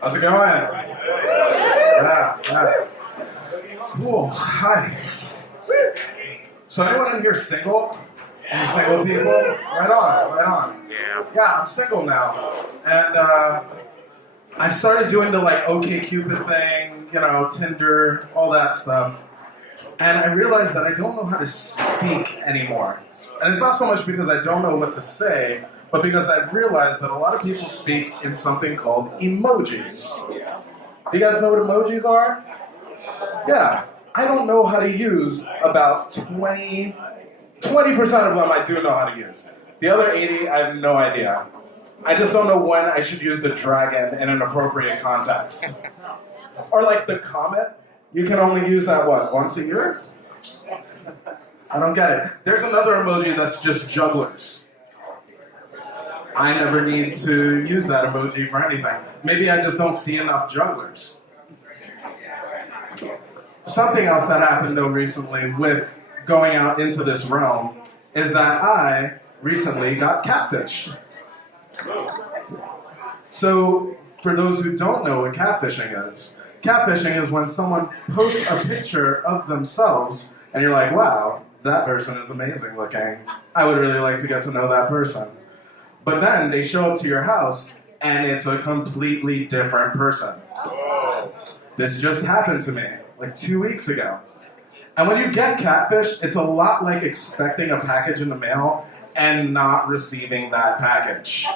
How's it going? Yeah. Cool. Hi. So anyone in here single? Any single people? Right on. Yeah, I'm single now. And I've started doing the like OkCupid thing, Tinder, all that stuff. And I realized that I don't know how to speak anymore. And it's not so much because I don't know what to say, but because I've realized that a lot of people speak in something called emojis. Do you guys know what emojis are? Yeah. I don't know how to use about 20% of them I do know how to use. The other 80, I have no idea. I just don't know when I should use the dragon in an appropriate context. Or like the comet, you can only use that, once a year? I don't get it. There's another emoji that's just jugglers. I never need to use that emoji for anything. Maybe I just don't see enough jugglers. Something else that happened though recently with going out into this realm is that I recently got catfished. So for those who don't know what catfishing is when someone posts a picture of themselves and you're like, wow, that person is amazing looking. I would really like to get to know that person. But then they show up to your house and it's a completely different person. This just happened to me like 2 weeks ago. And when you get catfish, it's a lot like expecting a package in the mail and not receiving that package.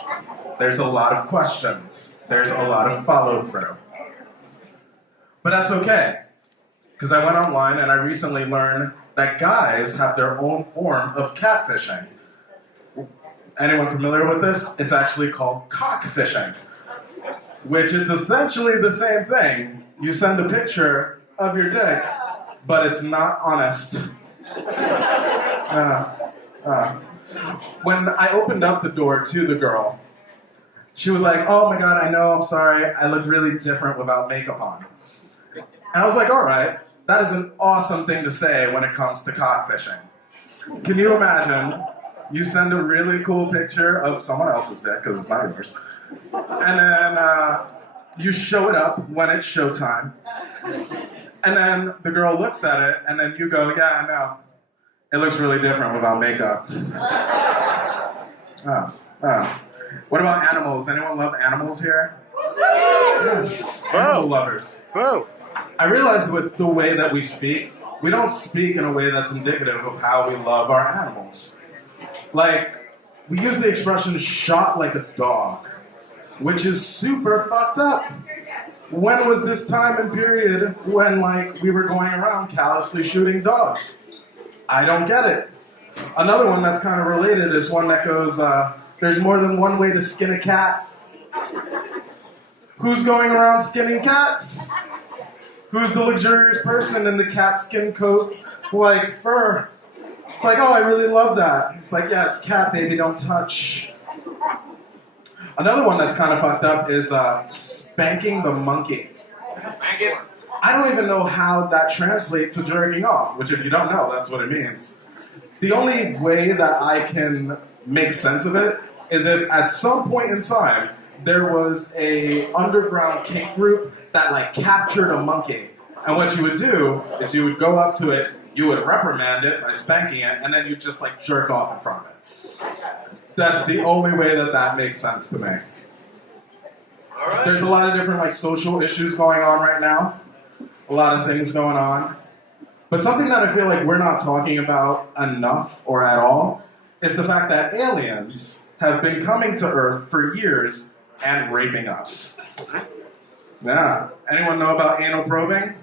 There's a lot of questions. There's a lot of follow-through. But that's okay, because I went online and I recently learned that guys have their own form of catfishing. Anyone familiar with this? It's actually called cockfishing, which is essentially the same thing. You send a picture of your dick, but it's not honest. When I opened up the door to the girl, she was like, oh my God, I know, I'm sorry, I look really different without makeup on. And I was like, all right, that is an awesome thing to say when it comes to cockfishing. Can you imagine, you send a really cool picture of someone else's dick, because it's not yours, and then you show it up when it's showtime, and then the girl looks at it, and then you go, yeah, I know, it looks really different without makeup. What about animals? Anyone love animals here? Yes. Animal lovers. Whoa. I realized with the way that we speak, we don't speak in a way that's indicative of how we love our animals. Like, we use the expression shot like a dog, which is super fucked up. When was this time and period when, we were going around callously shooting dogs? I don't get it. Another one that's kind of related is one that goes, there's more than one way to skin a cat. Who's going around skinning cats? Who's the luxurious person in the cat skin coat, fur? It's like, oh, I really love that. It's like, yeah, it's cat, baby, don't touch. Another one that's kind of fucked up is spanking the monkey. I don't even know how that translates to jerking off, which if you don't know, that's what it means. The only way that I can make sense of it is if at some point in time, there was a underground kink group that captured a monkey. And what you would do is you would go up to it, you would reprimand it by spanking it, and then you just jerk off in front of it. That's the only way that makes sense to me. There's a lot of different social issues going on right now. A lot of things going on. But something that I feel like we're not talking about enough or at all is the fact that aliens have been coming to Earth for years and raping us. Yeah. Anyone know about anal probing?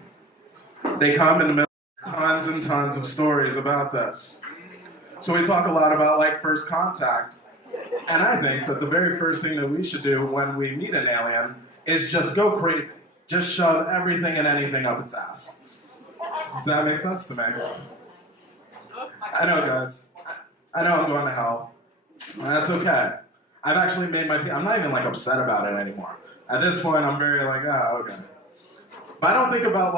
They come in the middle of tons and tons of stories about this. So we talk a lot about first contact. And I think that the very first thing that we should do when we meet an alien is just go crazy. Just shove everything and anything up its ass. Does that make sense to me? I know, guys. I know I'm going to hell. That's okay. I've actually made I'm not even upset about it anymore. At this point, I'm very okay. But I don't think about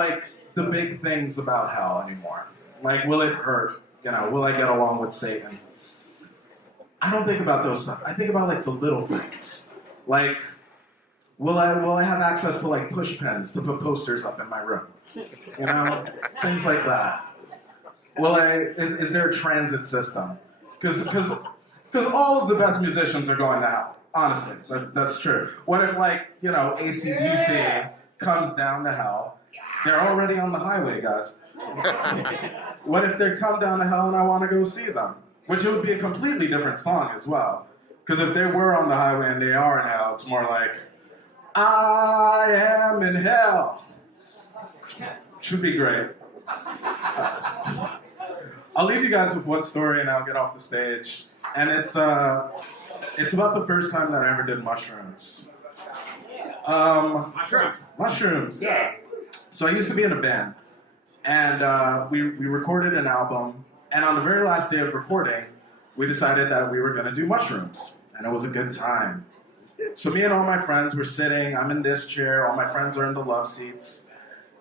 the big things about hell anymore. Will it hurt? Will I get along with Satan? I don't think about those stuff. I think about the little things. Will I have access to like push pens to put posters up in my room? You know, things like that. Is there a transit system? Because all of the best musicians are going to hell. Honestly, that's true. What if like, you know, AC/DC comes down to hell? They're already on the highway, guys. What if they come down to hell and I want to go see them? Which it would be a completely different song as well. Because if they were on the highway and they are in hell, it's more like, I am in hell. Should be great. I'll leave you guys with one story and I'll get off the stage. And it's about the first time that I ever did mushrooms. Mushrooms, yeah. So I used to be in a band. And we recorded an album. And on the very last day of recording, we decided that we were going to do mushrooms. And it was a good time. So me and all my friends were sitting. I'm in this chair. All my friends are in the love seats.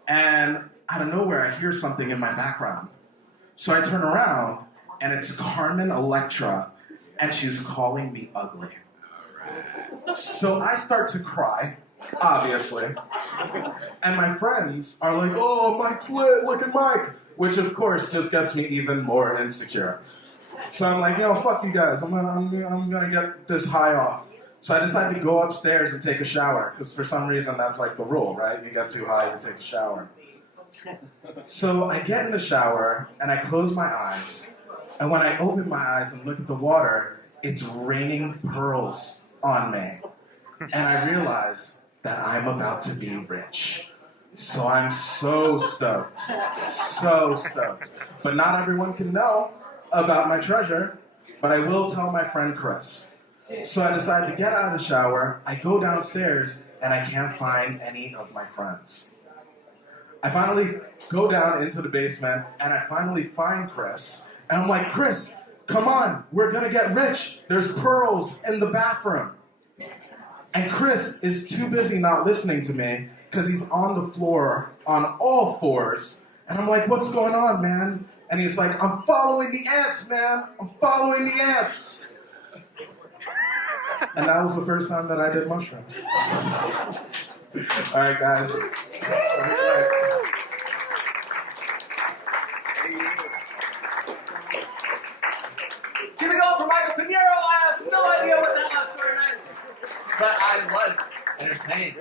And out of nowhere, I hear something in my background. So I turn around, and it's Carmen Electra, and she's calling me ugly. So I start to cry, obviously. And my friends are like, oh, Mike's lit, look at Mike. Which, of course, just gets me even more insecure. So I'm like, yo, fuck you guys. I'm gonna get this high off. So I decided to go upstairs and take a shower, because for some reason that's like the rule, right? You get too high, you take a shower. So I get in the shower, and I close my eyes. And when I open my eyes and look at the water, it's raining pearls on me. And I realize that I'm about to be rich. So I'm so stoked. So stoked. But not everyone can know about my treasure, but I will tell my friend Chris. So I decide to get out of the shower, I go downstairs, and I can't find any of my friends. I finally go down into the basement, and I finally find Chris. And I'm like, Chris, come on, we're gonna get rich. There's pearls in the bathroom. And Chris is too busy not listening to me, because he's on the floor on all fours. And I'm like, what's going on, man? And he's like, I'm following the ants, man. I'm following the ants. And that was the first time that I did mushrooms. All right, guys. Give it all for Michael Pinero. I have no idea what that last story meant. But I was entertained.